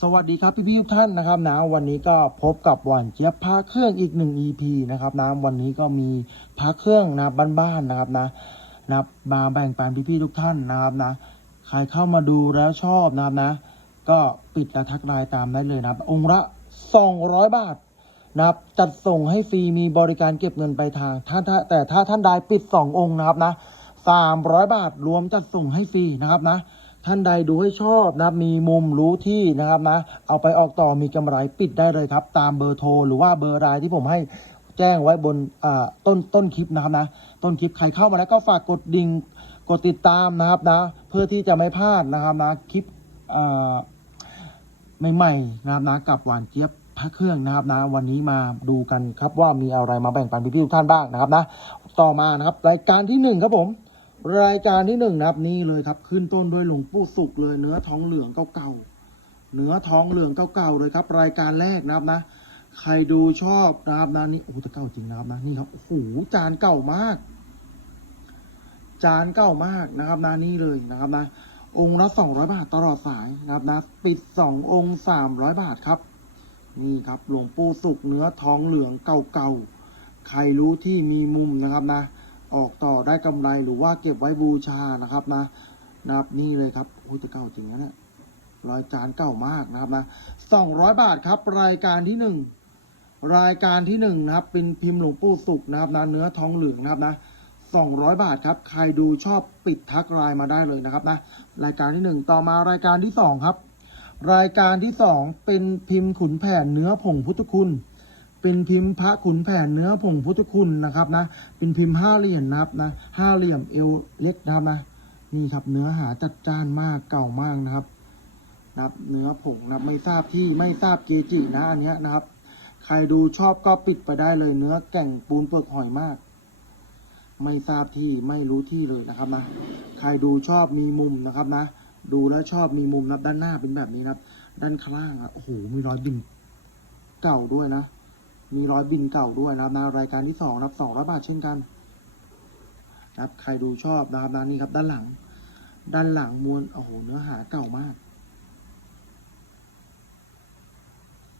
สวัสดีครับพี่พี่ทุกท่านนะครับนะวันนี้ก็พบกับวานเจี๊ยบพาเครื่องอีกหนึ่ง EP นะครับนะวันนี้ก็มีพาเครื่องนะบ้านๆนะครับนะนะมาแบ่งปันพี่พี่ทุกท่านนะครับนะใครเข้ามาดูแล้วชอบนะครับนะ ก็ปิดและทักไลน์ตามได้เลยนะครับ องค์ละ 200 บาทนะครับจัดส่งให้ฟรีมีบริการเก็บเงินไปลายทางถ้าถ้าแต่ถ้าท่านใดปิด 2 องค์นะครับนะ300 บาทรวมจัดส่งให้ฟรีนะครับนะ ท่านใดดูให้ชอบนะครับมีมุมรู้ที่นะครับนะ เอาไปออกต่อมีกำไรปิดได้เลยครับ ตามเบอร์โทรหรือว่าเบอร์รายที่ผมให้แจ้งไว้บนต้นต้นคลิปนะครับนะ ต้นคลิปใครเข้ามาแล้วก็ฝากกดดิ่งกดติดตามนะครับนะ เพื่อที่จะไม่พลาดนะครับนะคลิปใหม่ๆนะครับนะกับหวานเจี๊ยบพระเครื่องนะครับนะวันนี้มาดูกันครับว่ามีอะไรมาแบ่งปันพี่ๆทุกท่านบ้างนะครับนะ ต่อมานะครับ รายการที่หนึ่งครับผม รายการที่หนึ่งนะครับนี่เลยครับ ขึ้นต้นด้วยหลวงปู่สุกเลยเนื้อท้องเหลืองเก่าๆเนื้อท้องเหลืองเก่าๆเลยครับ รายการแรกนะครับนะ ใครดูชอบนะครับนะนี่โอ้โหแต่เก่าจริงนะครับนะนี่ครับโอ้โหจานเก่ามาก จานเก่ามากนะครับนะนี่เลยนะครับนะ องค์ละสองร้อยบาทตลอดสายนะครับนะ ปิดสององค์สามร้อยบาทครับ นี่ครับหลวงปู่สุกเนื้อท้องเหลืองเก่าๆใครรู้ที่มีมุมนะครับนะ ออกต่อได้กำไรหรือว่าเก็บไว้บูชานะครับนะนะครับนี่เลยครับโอ้ยแต่เก่าจริงนะเนี่ยรายการเก่ามากนะครับนะสองร้อยบาทครับ รายการที่หนึ่งรายการที่หนึ่งนะครับ เป็นพิมพ์หลวงปู่สุกนะครับนะเนื้อทองเหลืองนะครับนะสองร้อยบาทครับ ใครดูชอบปิดทักไลน์มาได้เลยนะครับนะรายการที่หนึ่งต่อมารายการที่สองครับ รายการที่สองเป็นพิมพ์ขุนแผนเนื้อผงพุทธคุณ เป็นพิมพ์พระขุนแผนเนื้อผงพุทธคุณนะครับนะ เป็นพิมพ์ห้าเหลี่ยมนะครับนะห้าเหลี่ยมเอวเล็กนะครับนะนี่ครับเนื้อหาจัดจ้านมากเก่ามากนะครับนะครับเนื้อผงนับไม่ทราบที่ไม่ทราบเกจินะอันเนี้ยนะครับ ใครดูชอบก็ปิดไปได้เลยเนื้อแก่งปูนเปลือกหอยมาก ไม่ทราบที่ไม่รู้ที่เลยนะครับนะใครดูชอบมีมุมนะครับนะ ดูแล้วชอบมีมุมนับด้านหน้าเป็นแบบนี้นะครับ ด้านข้างอะโอ้โหมีรอยบิ่นเก่าด้วยนะ มีรอยบินเก่าด้วยนะครับนะรายการที่สองรับสองร้อยบาทเช่นกันนะครับใครดูชอบนะครับนะนี่ครับ ด้านหลัง ด้านหลังมวลโอ้โหเนื้อหาเก่ามาก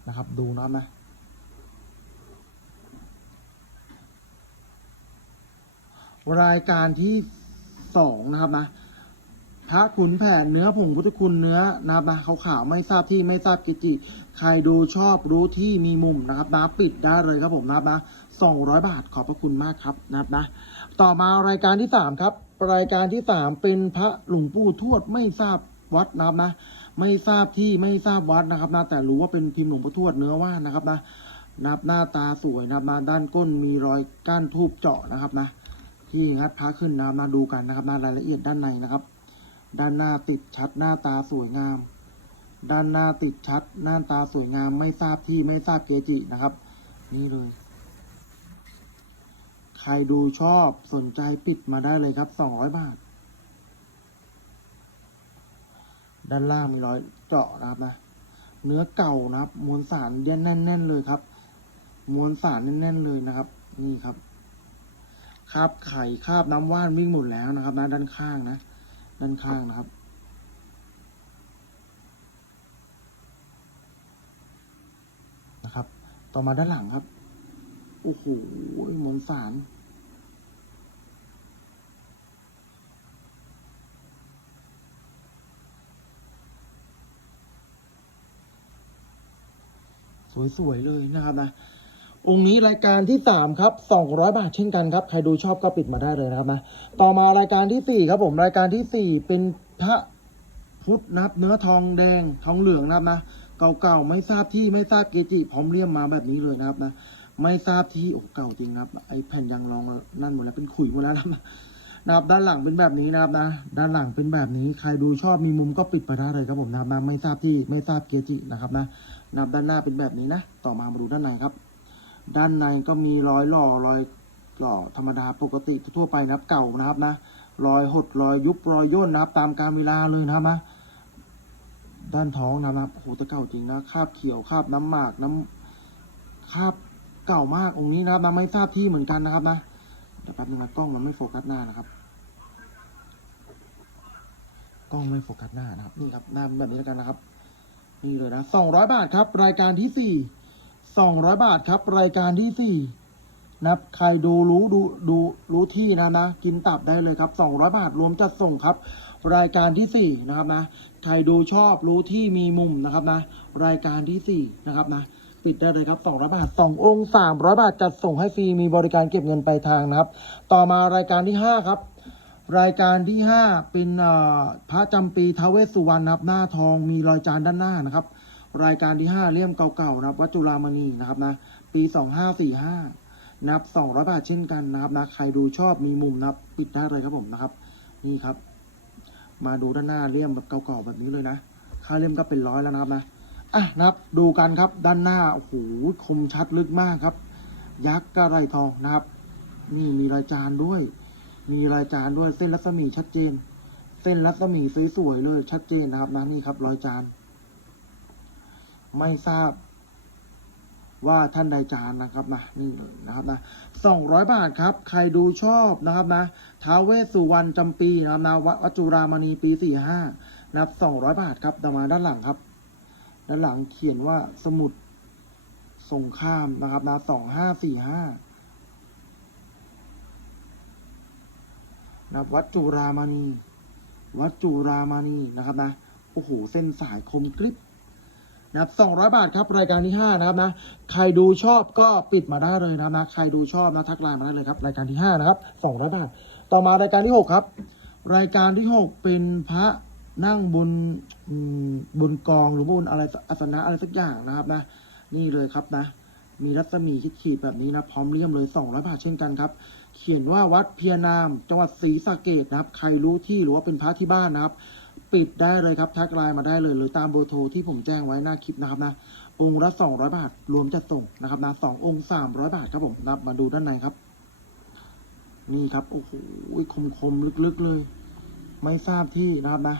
นะครับ ดูนะครับนะรายการที่สองนะครับนะ พระขุนแผนเนื้อผงพุทธคุณเนื้อนะครับนะขาวๆไม่ทราบที่ไม่ทราบกิจิใครดูชอบรู้ที่มีมุมนะครับนะปิดได้เลยครับผมนะครับนะสองร้อยบาทขอบพระคุณมากครับนะครับนะต่อมารายการที่สามครับ รายการที่สามเป็นพระหลวงปู่ทวดไม่ทราบวัดนะครับนะไม่ทราบที่ไม่ทราบวัดนะครับนะแต่รู้ว่าเป็นพิมพ์หลวงปู่ทวดเนื้อว่านะครับนะนับหน้าตาสวยนะครับนะด้านก้นมีรอยก้านทูบเจาะนะครับนะที่งัดพระขึ้นนะครับมาดูกันนะครับนะรายละเอียดด้านในนะครับ ด้านหน้าติดชัดหน้าตาสวยงาม ด้านหน้าติดชัด หน้าตาสวยงาม ไม่ทราบที่ไม่ทราบเกจินะครับ นี่เลย ใครดูชอบสนใจปิดมาได้เลยครับสองร้อยบาท ด้านล่างมีร้อยเจาะนะครับนะ เนื้อเก่านะครับ มวลสารเย็นแน่นๆเลยครับ มวลสารแน่นๆเลยนะครับ นี่ครับคาบไข่คาบน้ำว่านวิ่งหมดแล้วนะครับนะด้านข้างนะ ด้านข้างนะครับ นะครับ ต่อมาด้านหลังครับ โอ้โหมวลสารสวยๆเลยนะครับนะ องค์นี้รายการที่สามครับสองร้อยบาทเช่นกันครับ ใครดูชอบก็ปิดมาได้เลยนะครับนะ ต่อมารายการที่สี่ครับผมรายการที่สี่เป็นพระพุทธนะครับเนื้อทองแดงทองเหลืองนะครับนะเก่าๆไม่ทราบที่ไม่ทราบเกจิพร้อมเลี่ยมมาแบบนี้เลยนะครับนะไม่ทราบที่โอ้เก่าจริงนะครับไอแผ่นยางรองนั่นหมดแล้วเป็นขุยหมดแล้วนะครับนะครับด้านหลังเป็นแบบนี้นะครับนะด้านหลังเป็นแบบนี้ใครดูชอบมีมุมก็ปิดไปได้เลยครับผมนะครับนะไม่ทราบที่ไม่ทราบเกจินะครับนะนะครับด้านหน้าเป็นแบบนี้นะ ต่อมามาดูด้านในครับ ด้านในก็มีรอยหล่อรอยหล่อธรรมดาปกติทั่วไปนะครับเก่านะครับนะรอยหดรอยยุบรอยย่นนะครับ ตามกาลเวลาเลยนะครับนะด้านท้องนะครับโอ้โหแต่เก่าจริงนะคราบเขียวคราบน้ำหมากน้ำคราบเก่ามากองค์นี้นะครับนะไม่ทราบที่เหมือนกันนะครับนะเดี๋ยวแป๊บนึงนะกล้องมันไม่โฟกัสหน้านะครับกล้องไม่โฟกัสหน้านะครับนี่ครับหน้าแบบนี้แล้วกันนะครับ นี่เลยนะสองร้อยบาทครับ รายการที่สี่ สองร้อยบาทครับ รายการที่สี่นะครับ ใครดูรู้ดูดูรู้ที่นะนะ กินตับได้เลยครับสองร้อยบาทรวมจัดส่งครับ รายการที่สี่นะครับนะ ใครดูชอบรู้ที่มีมุมนะครับนะ รายการที่สี่นะครับนะปิดได้เลยครับสองร้อยบาทสองค์สามร้อยบาท จัดส่งให้ฟรี มีบริการเก็บเงินปลายทางนะครับ ต่อมารายการที่ห้าครับ รายการที่ห้าเป็นพระจำปีทาเวสสุวรรณนับหน้าทอง มีรอยจานด้านหน้านะครับ รายการที่ห้าเลี่ยมเก่าๆนะครับวัดจุฬามณีนะครับนะปีสองห้าสี่ห้านะครับสองร้อยบาทเช่นกันนะครับนะใครดูชอบมีมุมนะครับปิดได้เลยครับผมนะครับ นี่ครับ มาดูด้านหน้าเลี่ยมแบบเก่าๆแบบนี้เลยนะ ค่าเลี่ยมก็เป็นร้อยแล้วนะครับนะอะนะครับดูกันครับด้านหน้าโอ้โหคมชัดลึกมากครับ ยักษ์กระไรทองนะครับ นี่มีรอยจานด้วย มีรอยจานด้วยเส้นรัศมีชัดเจน เส้นรัศมีสวยๆเลยชัดเจนนะครับนะนี่ครับรอยจาน ไม่ทราบว่าท่านใดจานนะครับนะนี่เลยนะครับนะสองร้อยบาทครับ ใครดูชอบนะครับนะท้าเวสสุวรรณจำปีนะครับนะวัดวัจุรามณีปีสี่ห้านับสองร้อยบาทครับต่อมาด้านหลังครับ ด้านหลังเขียนว่าสมุดสงครามนะครับนะสองห้าสี่ห้านับวัดจุรามณี วัดจุรามณีนะครับนะโอ้โหเส้นสายคมกริบ นะครับสองร้อยบาทครับรายการที่ห้านะครับนะ ใครดูชอบก็ปิดมาได้เลยนะครับนะ ใครดูชอบนะทักไลน์มาได้เลยครับ รายการที่ห้านะครับสองร้อยบาท ต่อมารายการที่หกครับ รายการที่หกเป็นพระนั่งบนบนกองหรือบนอะไรอาสนะอะไรสักอย่างนะครับนะ นี่เลยครับนะ มีรัศมีขีดแบบนี้นะพร้อมเลี่ยมเลย200บาทเช่นกันครับ เขียนว่าวัดเพียนาม จังหวัดศรีสะเกดนะครับ ใครรู้ที่หรือว่าเป็นพระที่บ้านนะครับ ปิดได้เลยครับทักไลน์มาได้เลยหรือตามเบอร์โทรที่ผมแจ้งไว้หน้าคลิปนะครับนะองค์ละ200 บาทรวมจัดส่งนะครับนะสององค์300 บาทครับผมนับมาดูด้านในครับ นี่ครับโอ้โหคมคมลึกๆเลย ไม่ทราบที่นะครับนะ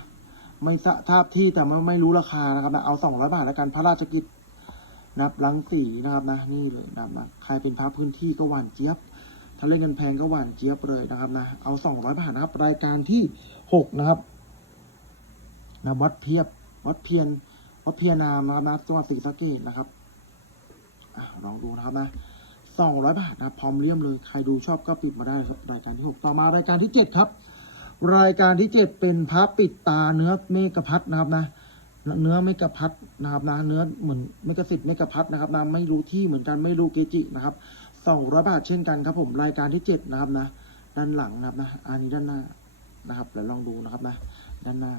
ไม่ทราบที่แต่ว่าไม่รู้ราคานะครับนะเอา 200 บาทแล้วกันพระราชกิจนับลังสีนะครับนะนี่เลยนะครับนะใครเป็นพระพื้นที่ก็หวานเจี๊ยบถ้าเล่นกันแพงก็หวานเจี๊ยบเลยนะครับนะเอาสองร้อยบาทนะครับ รายการที่หกนะครับ นะวัดเพียบวัดเพียนวัดเพียนามนะครับนะจังหวัดศรีสะเกษนะครับอลองดูนะครับนะสองร้อยบาทนะพร้อมเลี่ยมเลยใครดูชอบก็ปิดมาได้ครับรายการที่หกต่อมารายการที่เจ็ดครับ รายการที่เจ็ดเป็นพระปิดตาเนื้อเมกะพัดนะครับนะเนื้อเมกะพัดนะครับนะเนื้อเหมือนเมกะสิทธิ์เมกะพัดนะครับนะไม่รู้ที่เหมือนกันไม่รู้เกจินะครับสองร้อยบาทเช่นกันครับผมรายการที่เจ็ดนะครับนะด้านหลังนะครับนะอันนี้ด้านหน้านะครับเดี๋ยวลองดูนะครับนะด้านหน้า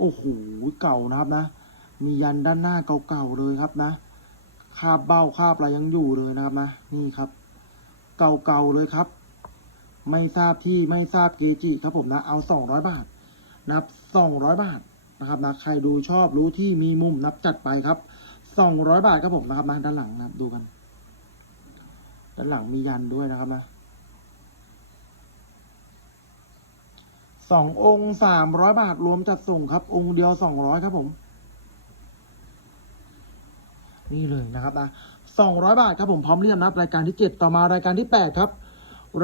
โอ้โหเก่านะครับนะ มียันด้านหน้าเก่าๆเลยครับนะคาบเบ้าคาบอะไรยังอยู่เลยนะครับนะนี่ครับ เก่าๆเลยครับ ไม่ทราบที่ไม่ทราบเกจิครับผมนะเอาสองร้อยบาทนะครับสองร้อยบาทนะครับนะใครดูชอบรู้ที่มีมุมนับจัดไปครับสองร้อยบาทครับผมนะครับนะด้านหลังนะดูกันด้านหลังมียันด้วยนะครับนะ สององค์สามร้อยบาทรวมจัดส่งครับ องค์เดียวสองร้อยครับผม นี่เลยนะครับนะสองร้อยบาทครับผมพร้อมเรียมนะครับรายการที่เจ็ดต่อมารายการที่แปดครับ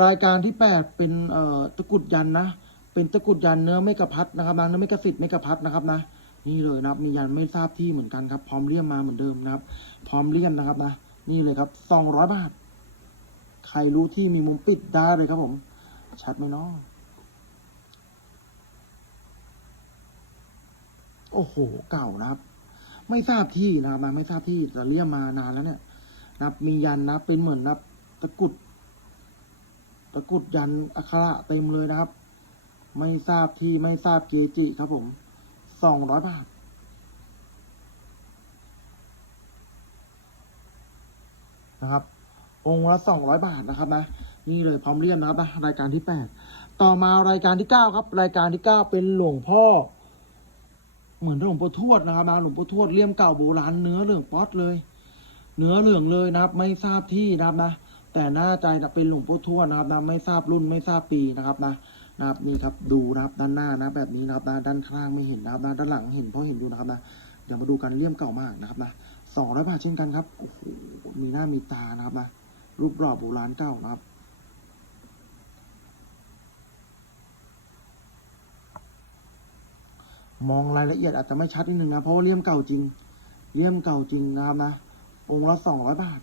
รายการที่แปดเป็นเอ่อตะกุดยันนะเป็นตะกุดยันเนื้อไม่กระพัดนะครับนะเนื้อไม่กระสิทธิ์ไม่กระพัดนะครับนะนี่เลยนะครับ มียันไม่ทราบที่เหมือนกันครับ พร้อมเลี่ยมมาเหมือนเดิมนะครับ พร้อมเลี่ยมนะครับนะนี่เลยครับสองร้อยบาท ใครรู้ที่มีมุมปิดได้เลยครับผม ชัดไหมเนาะ โอ้โห เก่านะครับ ไม่ทราบที่นะครับนะไม่ทราบที่แต่เลี่ยมมานานแล้วเนี่ยนะครับมียันนะเป็นเหมือนนะครับตะกุดตะกุดยันอักขระเต็มเลยนะครับ ไม่ทราบที่ไม่ทราบเกจิครับผมสองร้อยบาทนะครับ องค์ละสองร้อยบาทนะครับนะนี่เลยพร้อมเรียมนะครับนะรายการที่แปดต่อมารายการที่เก้าครับ รายการที่เก้าเป็นหลวงพ่อ เหมือนหลวงปู่ทวดนะครับนะหลวงปู่ทวดเลี่ยมเก่าโบราณเนื้อเหลืองป๊อตเลย เนื้อเหลืองเลยนะครับ ไม่ทราบที่นะครับนะ แต่หน้าใจนะเป็นหลวงปู่ทวดนะครับนะไม่ทราบรุ่นไม่ทราบปีนะครับนะนะครับนี่ครับดูนะครับด้านหน้านะแบบนี้นะครับนะด้านข้างไม่เห็นนะครับนะด้านหลังเห็นเพราะเห็นอยู่นะครับนะเดี๋ยวมาดูกันเลี่ยมเก่ามากนะครับนะสองร้อยบาทเช่นกันครับโอ้โหมีหน้ามีตานะครับนะรูปหล่อโบราณเก่านะครับ มองรายละเอียดอาจจะไม่ชัดนิดนึงนะ เพราะว่าเลี่ยมเก่าจริง เลี่ยมเก่าจริงนะครับนะ องค์ละสองร้อยบาท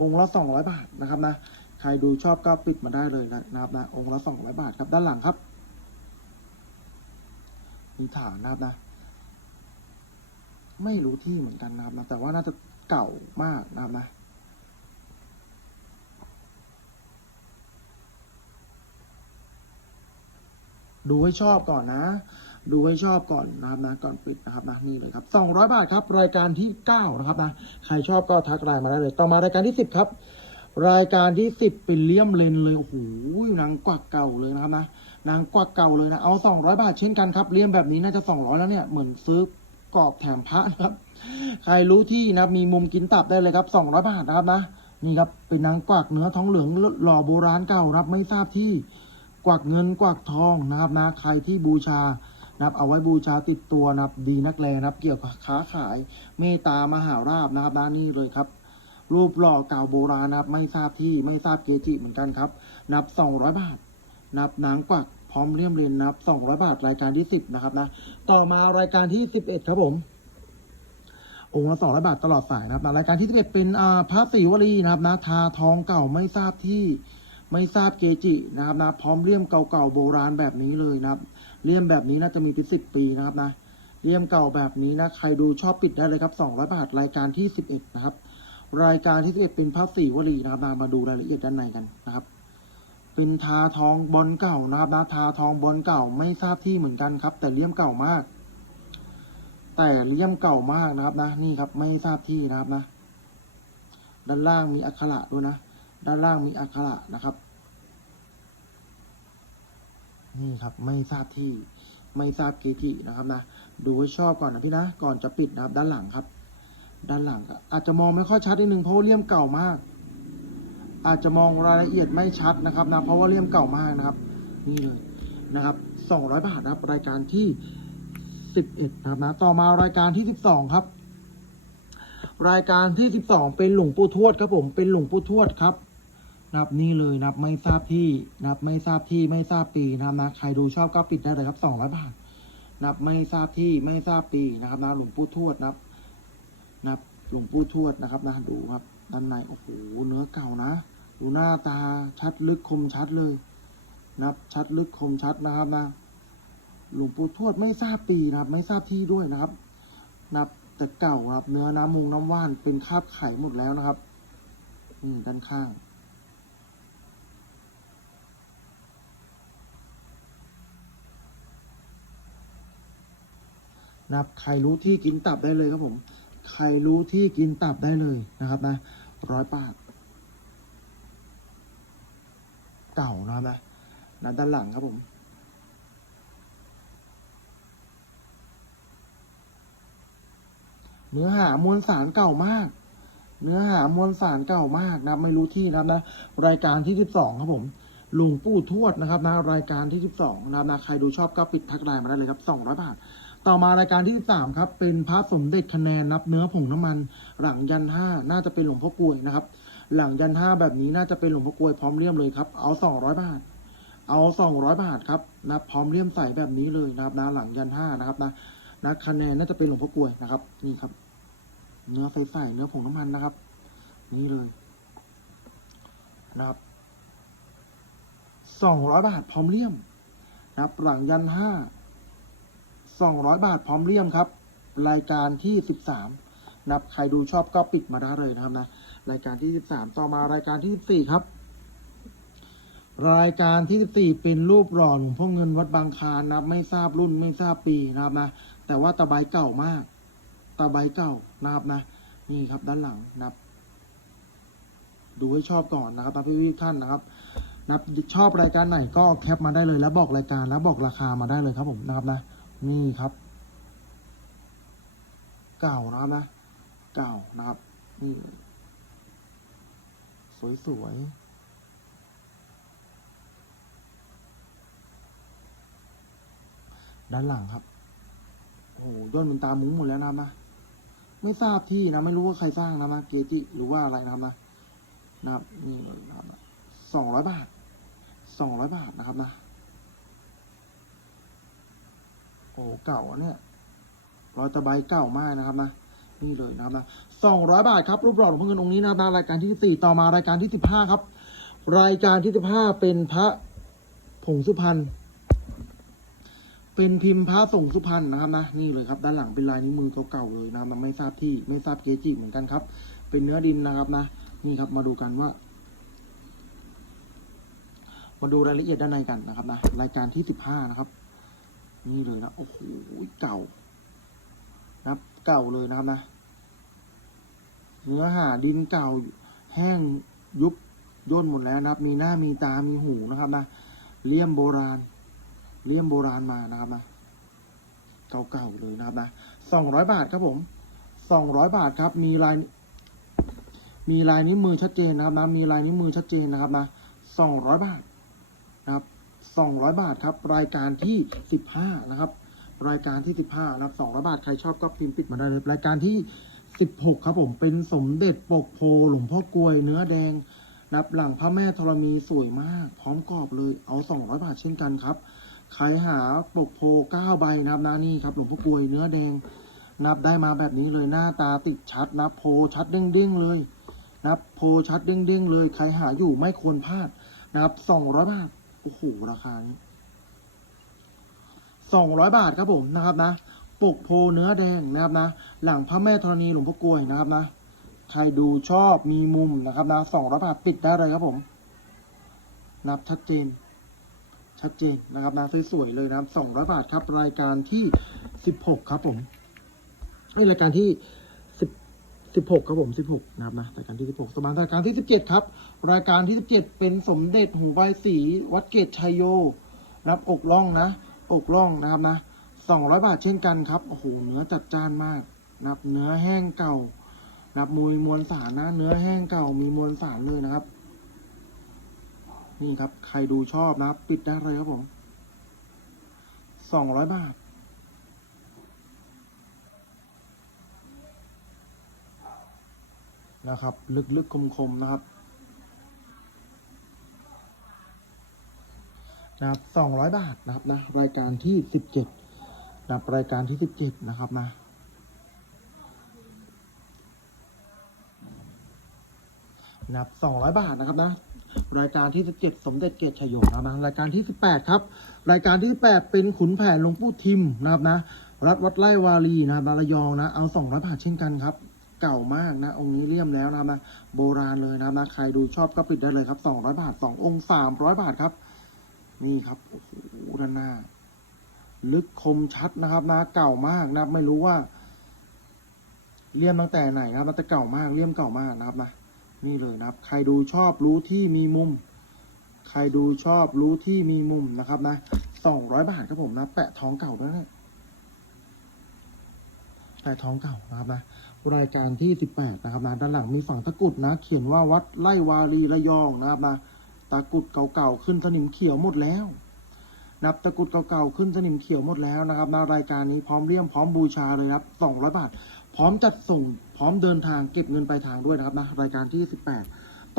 องค์ละสองร้อยบาทนะครับนะ ใครดูชอบก็ปิดมาได้เลยนะครับนะ องค์ละสองร้อยบาทครับ ด้านหลังครับ มีฐานนะครับนะ ไม่รู้ที่เหมือนกันนะครับนะ แต่ว่าน่าจะเก่ามากนะครับนะ ดูให้ชอบก่อนนะ ดูให้ชอบก่อนนะครับนะก่อนปิดนะครับนะนี่เลยครับสองร้อยบาทครับ รายการที่เก้านะครับนะใครชอบก็ทักไลน์มาได้เลย ต่อมารายการที่สิบครับ รายการที่สิบเป็นเลี่ยมเลนเลยโอ้โหนางกวักเก่าเลยนะครับนะนางกวักเก่าเลยนะเอาสองร้อยบาทเช่นกันครับเลี่ยมแบบนี้น่าจะสองร้อยแล้วเนี่ยเหมือนซื้อกรอบแถมพระนะครับ ใครรู้ที่นะมีมุมกินตับได้เลยครับสองร้อยบาทนะครับนะนี่ครับเป็นนางกวักเนื้อท้องเหลืองหล่อโบราณเก่าครับไม่ทราบที่ กวักเงินกวักทองนะครับนะใครที่บูชานะครับเอาไว้บูชาติดตัวนะครับดีนักแลนะครับ เกี่ยวกับค้าขายเมตตามหาราบนะครับนะนี่เลยครับ รูปหล่อเก่าโบราณนะครับไม่ทราบที่ไม่ทราบเกจิเหมือนกันครับ นับสองร้อยบาท นับนางกวักพร้อมเลี่ยมเรียนนับสองร้อยบาทรายการที่สิบนะครับนะต่อมารายการที่สิบเอ็ดครับผมองค์ละสองร้อยบาทตลอดสายนะครับนะรายการที่สิบเป็นพระศรีวลีนะครับนะทาทองเก่าไม่ทราบที่ ไม่ทราบเกจินะครับนะพร้อมเลี่ยมเก่าๆโบราณแบบนี้เลยนะครับเลี่ยมแบบนี้น่าจะมีเป็นสิบปีนะครับนะเลี่ยมเก่าแบบนี้นะใครดูชอบปิดได้เลยครับสองร้อยบาทรายการที่สิบเอ็ดนะครับ รายการที่สิบเอ็ดเป็นพระศรีวลีนะครับนะมาดูรายละเอียดด้านในกันนะครับ เป็นทาทองบอลเก่านะครับนะทาทองบอลเก่าไม่ทราบที่เหมือนกันครับ แต่เลี่ยมเก่ามาก แต่เลี่ยมเก่ามากนะครับนะนี่ครับไม่ทราบที่นะครับนะ ด้านล่างมีอักขระด้วยนะ ด้านล่างมีอักขระนะครับ นี่ครับไม่ทราบที่ไม่ทราบเกจินะครับนะดูให้ชอบก่อนนะพี่นะก่อนจะปิดนะครับ ด้านหลังครับ ด้านหลังอาจจะมองไม่ค่อยชัดนิดนึงเพราะว่าเลี่ยมเก่ามาก อาจจะมองรายละเอียดไม่ชัดนะครับนะเพราะว่าเลี่ยมเก่ามากนะครับ นี่เลยนะครับสองร้อยบาทนะครับ รายการที่สิบเอ็ดนะครับนะต่อมารายการที่สิบสองครับรายการที่สิบสองเป็นหลวงปู่ทวดครับผม เป็นหลวงปู่ทวดครับ นะครับนี่เลยนะครับไม่ทราบที่นะครับไม่ทราบที่ไม่ทราบปีนะครับนะใครดูชอบก็ปิดได้เลยครับสองร้อยบาทนะครับไม่ทราบที่ไม่ทราบปีนะครับนะหลวงปู่ทวดนะครับนะครับหลวงปู่ทวดนะครับนะดูครับด้านในโอ้โหเนื้อเก่านะ ดูหน้าตาชัดลึกคมชัดเลยนะครับชัดลึกคมชัดนะครับนะหลวงปู่ทวดไม่ทราบปีนะครับ ไม่ทราบที่ด้วยนะครับนับแต่เก่าครับ เนื้อน้ำมุงน้ำว่านเป็นคาบไข่หมดแล้วนะครับ อืมด้านข้าง นะครับใครรู้ที่กินตับได้เลยครับผม ใครรู้ที่กินตับได้เลยนะครับนะร้อยบาทเก่านะครับนะนะด้านหลังครับผมเนื้อหามวลสารเก่ามาก เนื้อหามวลสารเก่ามากนะไม่รู้ที่นะบนะ รายการที่สิบสองครับผมหลวงปู่ทวดนะครับนะรายการที่สิบสองนับนะใครดูชอบก็ปิดทักไลน์มาได้เลยครับสองร้อยบาท ต่อมารายการที่สิบสามครับ เป็นพระสมเด็จคะแนนนับเนื้อผงน้ำมัน หลังยันห้าน่าจะเป็นหลวงพ่อกลวยนะครับ หลังยันห้าแบบนี้น่าจะเป็นหลวงพ่อกลวยพร้อมเลี่ยมเลยครับเอาสองร้อยบาทเอาสองร้อยบาทครับนะพร้อมเลี่ยมใส่แบบนี้เลยนะครับนะหลังยันห้านะครับนะนะคะแนนน่าจะเป็นหลวงพ่อกลวยนะครับ นี่ครับ เนื้อใสๆเนื้อผงน้ำมันนะครับ นี่เลยนะครับสองร้อยบาทพร้อมเลี่ยมนะครับหลังยันห้า สองร้อยบาทพร้อมเลี่ยมครับ รายการที่สิบสามนับใครดูชอบก็ปิดมาได้เลยนะครับนะ รายการที่สิบสามต่อมารายการที่สิบสี่ครับ รายการที่สี่เป็นรูปหล่อหลวงพ่อเงินวัดบางคานนะครับไม่ทราบรุ่นไม่ทราบปีนะครับนะ แต่ว่าตะไบเก่ามากตะไบเก่านะครับนะ นี่ครับด้านหลังนะครับดูให้ชอบก่อนนะครับพี่พี่ท่านนะครับนับชอบรายการไหนก็แคปมาได้เลยแล้วบอกรายการแล้วบอกราคามาได้เลยครับผมนะครับนะ นี่ครับ เก่านะครับนะ เก่านะครับ นี่เลยสวยๆด้านหลังครับ โอ้โหย่นเป็นตามุ้งหมดแล้วนะครับนะ ไม่ทราบที่นะ ไม่รู้ว่าใครสร้างนะนะเกจิหรือว่าอะไรนะครับนะ นะครับ นี่นะครับสองร้อยบาทสองร้อยบาทนะครับนะ โอ้เก่าเนี่ยร้อยตะไบเก่ามากนะครับนะนี่เลยนะครับนะสองร้อยบาทครับรูปหล่อหลวงพ่อเงินองค์นี้นะครับนะรายการที่สี่ต่อมารายการที่สิบห้าครับ รายการที่สิบห้าเป็นพระผงสุพรรณเป็นพิมพ์พระส่งสุพรรณนะครับนะนี่เลยครับด้านหลังเป็นลายนิ้วมือเก่าๆเลยนะครับนไม่ทราบที่ไม่ทราบเกจิเหมือนกันครับ เป็นเนื้อดินนะครับนะนี่ครับมาดูกันว่า มาดูรายละเอียดด้านในกันนะครับนะรายการที่สิบห้านะครับ นี่เลยนะโอ้โหเก่านะครับเก่าเลยนะครับนะ เนื้อหาดินเก่าแห้งยุบย่นหมดแล้วนะครับ มีหน้ามีตามีหูนะครับนะเลี่ยมโบราณ เลี่ยมโบราณมานะครับนะเก่าๆเลยนะครับนะสองร้อยบาทครับผมสองร้อยบาทครับ มีลาย มีลายนิ้วมือชัดเจนนะครับนะมีลายนิ้วมือชัดเจนนะครับนะสองร้อยบาทนะครับ 200 บาทครับ รายการที่ 15 นะครับ รายการที่ 15 นะครับ 200 บาท ใครชอบก็พิมพ์ปิดมาได้เลย รายการที่ 16 ครับผม เป็นสมเด็จปกโพหลวงพ่อกลวยเนื้อแดงนับหลังพระแม่ธรณีสวยมาก พร้อมกรอบเลย เอา 200 บาทเช่นกันครับ ใครหาปกโพ9ใบนะครับนะนี่ครับ หลวงพ่อกลวยเนื้อแดง นับได้มาแบบนี้เลย หน้าตาติดชัดนะโพชัดเด้งๆเลยนับโพชัดเด้งๆเลย ใครหาอยู่ไม่ควรพลาดนะครับ200 บาท อ้โหราคานี้สองร้อยบาทครับผมนะครับนะ ปกโพเนื้อแดงนะครับนะ หลังพระแม่ธรณีหลวงพ่อกลวยนะครับนะ ใครดูชอบมีมุมนะครับนะสองร้อยบาทปิดได้เลยครับผม นับชัดเจน ชัดเจนนะครับนะสวยๆเลยนะครับสองร้อยบาทครับ รายการที่สิบหกครับผมไอ้รายการที่ สิบหกครับผมสิบหกนะครับนะรายการที่สิบหกสมานรายการที่สิบเจ็ดครับ รายการที่สิบเจ็ดเป็นสมเด็จหูใบสี วัดเกตชัยโยนะครับอกล่องนะ อกล่องนะครับนะสองร้อยบาทเช่นกันครับ โอ้โห เนื้อจัดจ้านมากนะครับ เนื้อแห้งเก่านะครับมวยมวลสารนะ เนื้อแห้งเก่า มีมวลสารเลยนะครับ นี่ครับ ใครดูชอบนะครับ ปิดได้เลยครับผมสองร้อยบาท นะครับ ลึกๆคมๆนะครับนะครับสองร้อยบาทนะครับนะรายการที่สิบเจ็ดนะครับรายการที่สิบเจ็ดนะครับนะนะครับสองร้อยบาทนะครับนะ รายการที่สิบเจ็ดสมเด็จเกตชัยโยนะนะรายการที่สิบแปดครับ รายการที่แปดเป็นขุนแผนหลวงปู่ทิมนะครับนะ รัฐวัดไร่วารีนะครับระยองนะ เอาสองร้อยบาทเช่นกันครับ เก่ามากนะองค์นี้เลี่ยมแล้วนะครับนะโบราณเลยนะครับนะใครดูชอบก็ปิดได้เลยครับสองร้อยบาทสององค์สามร้อยบาทครับ นี่ครับโอ้โหด้านหน้า ลึกคมชัดนะครับนะเก่ามากนะไม่รู้ว่า เลี่ยมตั้งแต่ไหนนะครับแต่เก่ามากเลี่ยมเก่ามากนะครับนะนี่เลยนะครับ ใครดูชอบรู้ที่มีมุม ใครดูชอบรู้ที่มีมุมนะครับนะสองร้อยบาทครับผมนะ แปะท้องเก่าด้วยนะแปะท้องเก่านะครับนะ รายการที่สิบแปดนะครับนะด้านหลังมีฝั่งตะกุดนะ เขียนว่าวัดไร่วารีระยองนะครับนะตะกุดเก่าๆขึ้นสนิมเขียวหมดแล้วนับตะกุดเก่าๆขึ้นสนิมเขียวหมดแล้วนะครับในรายการนี้พร้อมเลี่ยมพร้อมบูชาเลยครับสองร้อยบาท พร้อมจัดส่ง พร้อมเดินทางเก็บเงินปลายทางด้วยนะครับนะรายการที่สิบแปด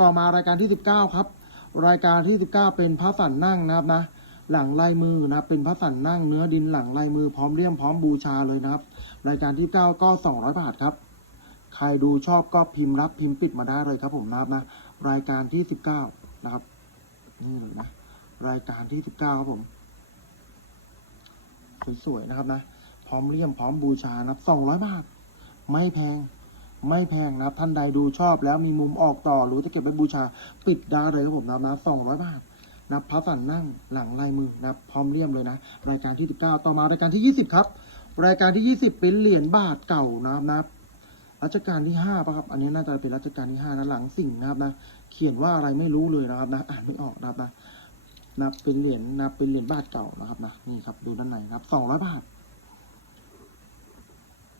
ต่อมารายการที่สิบเก้าครับ รายการที่สิบเก้าเป็นพระสันนั่งนะครับนะหลังลายมือนะครับเป็นพระสันนั่งเนื้อดินหลังลายมือพร้อมเลี่ยมพร้อมบูชาเลยนะครับ รายการที่เก้าก็สองร้อยบาทครับ ใครดูชอบก็พิมพ์รับพิมพ์ปิดมาได้เลยครับผมนะครับนะ รายการที่สิบเก้านะครับ นี่เลยนะ รายการที่สิบเก้าครับผม สวยๆนะครับนะ พร้อมเลี่ยมพร้อมบูชานะครับสองร้อยบาท ไม่แพงไม่แพงนะครับท่านใดดูชอบแล้วมีมุมออกต่อหรือจะเก็บไว้บูชาปิดได้เลยครับผมนับนะสองร้อยบาทนับพระสันนั่งหลังลายมือนับพร้อมเลี่ยมเลยนะ รายการที่สิบเก้าต่อมารายการที่ยี่สิบครับ รายการที่ยี่สิบเป็นเหรียญบาทเก่านะครับนะ รัชกาลที่ห้าป่ะครับ อันนี้น่าจะเป็นรัชกาลที่ห้านะหลังสิ่งนะครับนะ เขียนว่าอะไรไม่รู้เลยนะครับนะอ่านไม่ออกนะครับนะนับเป็นเหรียญนับเป็นเหรียญบาทเก่านะครับนะนี่ครับดูด้านในนะครับสองร้อยบาท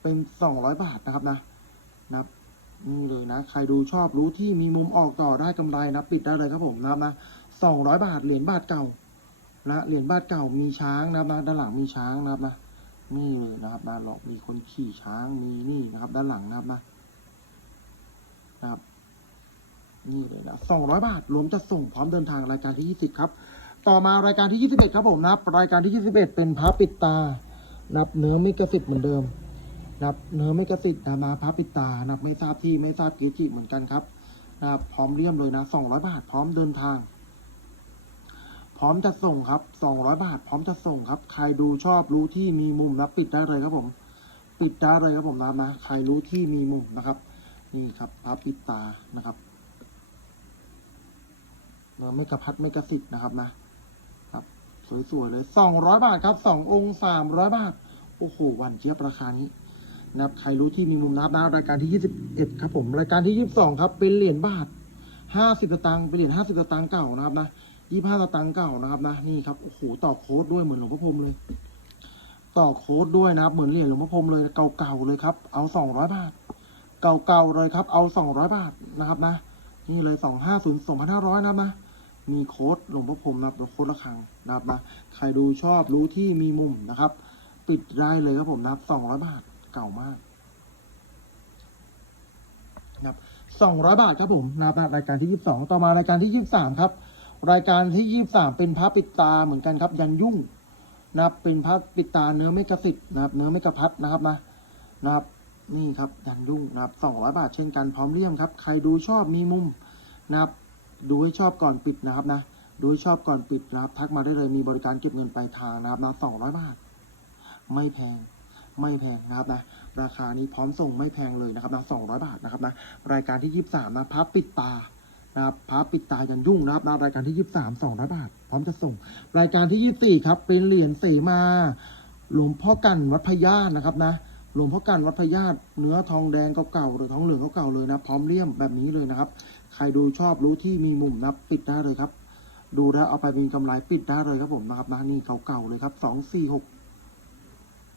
เป็นสองร้อยบาทนะครับนะนับนี่เลยนะ ใครดูชอบรู้ที่มีมุมออกต่อได้กำไรนะปิดได้เลยครับผมนะครับนะสองร้อยบาทเหรียญบาทเก่านะเหรียญบาทเก่ามีช้างนะครับนะด้านหลังมีช้างนะครับนะ นี่เลยนะครับด้านหลอกมีคนขี่ช้างมีนี่นะครับ ด้านหลังนะครับนะนะครับนี่เลยนะสองร้อยบาท รวมจัดส่งพร้อมเดินทางรายการที่ยี่สิบครับ ต่อมารายการที่ยี่สิบเอ็ดครับผมนะรายการที่ยี่สิบเอ็ดเป็นพระปิดตา นับเนื้อไม่กระสิบเหมือนเดิม นับเนื้อไม่กระสิบนะมาพระปิดตานับไม่ทราบที่ไม่ทราบเกจิเหมือนกันครับนะครับพร้อมเลี่ยมเลยนะสองร้อยบาท พร้อมเดินทาง พร้อมจะส่งครับสองร้อยบาท พร้อมจะส่งครับ ใครดูชอบรู้ที่มีมุมนะปิดได้เลยครับผม ปิดได้เลยครับผมนะนะ ใครรู้ที่มีมุมนะครับ นี่ครับพระปิดตานะครับเนื้อไม่กระพัดไม่กระสิบนะครับนะครับ สวยๆเลยสองร้อยบาทครับสององค์สามร้อยบาท โอ้โหหวันเจี๊ยบราคานี้นะครับใครรู้ที่มีมุมนับนะรายการที่ยี่สิบเอ็ดครับผม รายการที่ยี่สิบสองครับ เป็นเหรียญบาทห้าสิบสตางค์เป็นเหรียญห้าสิบสตางค์เก่านะครับนะ ยี่ห้าสตางเก่านะครับนะนี่ครับโอ้โหต่อโค้ดด้วยเหมือนหลวงพ่อพรมเลย ต่อโค้ดด้วยนะครับ เหมือนเหรียญหลวงพ่อพรมเลยเก่าๆเลยครับ เอาสองร้อยบาท เก่าๆเลยครับ เอาสองร้อยบาทนะครับนะ นี่เลยสองห้าศูนย์สองพันห้าร้อยนะครับนะมีโค้ดหลวงพ่อพรมนะครับโค้ดระฆังนะครับนะใครดูชอบรู้ที่มีมุมนะครับ ปิดได้เลยครับผมนะครับสองร้อยบาทเก่ามากนะครับสองร้อยบาทครับผมนะครับรายการที่ยี่สิบสองต่อมารายการที่ยี่สิบสามครับ รายการที่ยี่สิบสามเป็นพระปิดตาเหมือนกันครับ ยันยุ่งนะครับ เป็นพระปิดตาเนื้อไม่กระสิบนะครับ เนื้อไม่กระพัดนะครับนะนะครับ นี่ครับยันยุ่งนะครับสองร้อยบาทเช่นกันพร้อมเลี่ยมครับ ใครดูชอบมีมุมนะครับ ดูให้ชอบก่อนปิดนะครับนะดูให้ชอบก่อนปิดนะครับทักมาได้เลยมีบริการเก็บเงินปลายทางนะครับนะสองร้อยบาท ไม่แพงไม่แพงนะครับนะราคานี้พร้อมส่งไม่แพงเลยนะครับนะสองร้อยบาทนะครับนะรายการที่ยี่สิบสามนะพับปิดตา นะครับพับปิดตายันยุ่งนะครับรายการที่ยี่สิบสามสองร้อยบาท พร้อมจะส่ง รายการที่ยี่สิบสี่ครับ เป็นเหรียญเสมา หลวงพ่อกันวัดพญาตนะครับนะ หลวงพ่อกันวัดพญาตเนื้อทองแดงเก่าๆหรือทองเหลืองเก่าๆเลยนะ พร้อมเลี่ยมแบบนี้เลยนะครับ ใครดูชอบรู้ที่มีมุมนะปิดได้เลยครับ ดูแล้วเอาไปเป็นกำไรปิดได้เลยครับผมนะครับนะนี่เก่าๆเลยครับสองสี่หก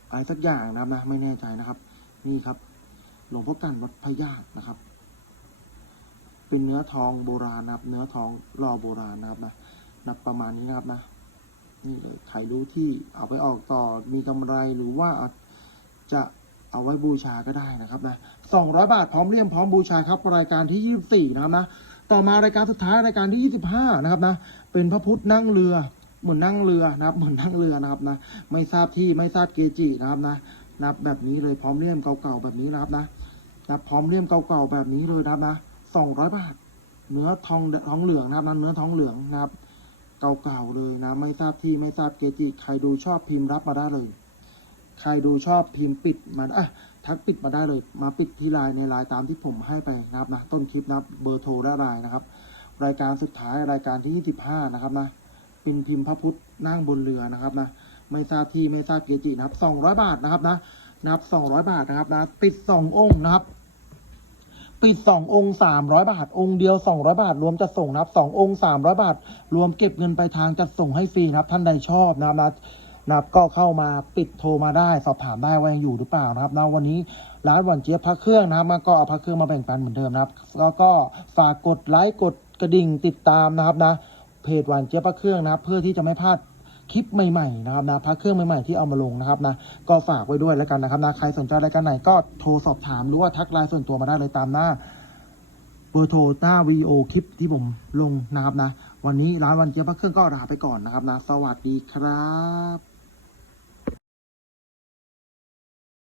อะไรสักอย่างนะครับนะ ไม่แน่ใจนะครับ นี่ครับ หลวงพ่อกันวัดพญาตนะครับ เป็นเนื้อทองโบราณนะครับ เนื้อทองรอโบราณนะครับนะนับประมาณนี้นะครับนะนี่เลยใครรู้ที่เอาไปออกต่อมีกำไรหรือว่าจะเอาไว้บูชาก็ได้นะครับนะสองร้อยบาทพร้อมเลี่ยมพร้อมบูชาครับรายการที่ยี่สิบสี่นะครับนะต่อมารายการสุดท้ายรายการที่ยี่สิบห้านะครับนะเป็นพระพุทธนั่งเรือเหมือนนั่งเรือนะครับ เหมือนนั่งเรือนะครับนะไม่ทราบที่ไม่ทราบเกจินะครับนะนับแบบนี้เลยพร้อมเลี่ยมเก่าๆแบบนี้นะครับนะนับพร้อมเลี่ยมเก่าๆแบบนี้เลยนะครับนะ สองร้อยบาท เนื้อทองทองเหลืองนะครับนะเนื้อทองเหลืองนะครับ เก่าๆเลยนะ ไม่ทราบที่ไม่ทราบเกจิใครดูชอบพิมพ์รับมาได้เลย ใครดูชอบพิมพ์ปิดมาอะทักปิดมาได้เลย มาปิดที่ไลน์ในไลน์ตามที่ผมให้ไปนะครับนะต้นคลิปนะเบอร์โทรและไลน์นะครับ รายการสุดท้ายรายการที่ 25 นะครับนะเป็นพิมพ์พระพุทธนั่งบนเรือนะครับนะไม่ทราบที่ไม่ทราบเกจินะครับ200 บาทนะครับนะนับ 200 บาทนะครับนะปิด 2 องค์นะครับ ปิด2ององค์300บาท องค์เดียว200บาท รวมจัดส่งนะครับ2ององค์300บาท รวมเก็บเงินไปลายทางจัดส่งให้ฟรีนะครับ ท่านใดชอบนะครับนะนะครับก็เข้ามาปิดโทรมาได้ สอบถามได้ว่ายังอยู่หรือเปล่านะครับนะวันนี้ร้านหวานเจี๊ยบพักเครื่องนะครับมาก็เอาพักเครื่องมาแบ่งปันเหมือนเดิมนะครับ แล้วก็ฝากกดไลค์กดกระดิ่งติดตามนะครับนะเพจหวานเจี๊ยบพักเครื่องนะครับ เพื่อที่จะไม่พลาด คลิปใหม่ๆนะครับนะพักเครื่องใหม่ๆที่เอามาลงนะครับนะก็ฝากไว้ด้วยแล้วกันนะครับนะใครสนใจรายการไหนก็โทรสอบถามหรือว่าทักไลน์ส่วนตัวมาได้เลยตามหน้าเบอร์โทรหน้าวีโอคลิปที่ผมลงนะครับนะ วันนี้ร้านวันเจี๊ยบพระเครื่องก็ลาไปก่อนนะครับนะ สวัสดีครับ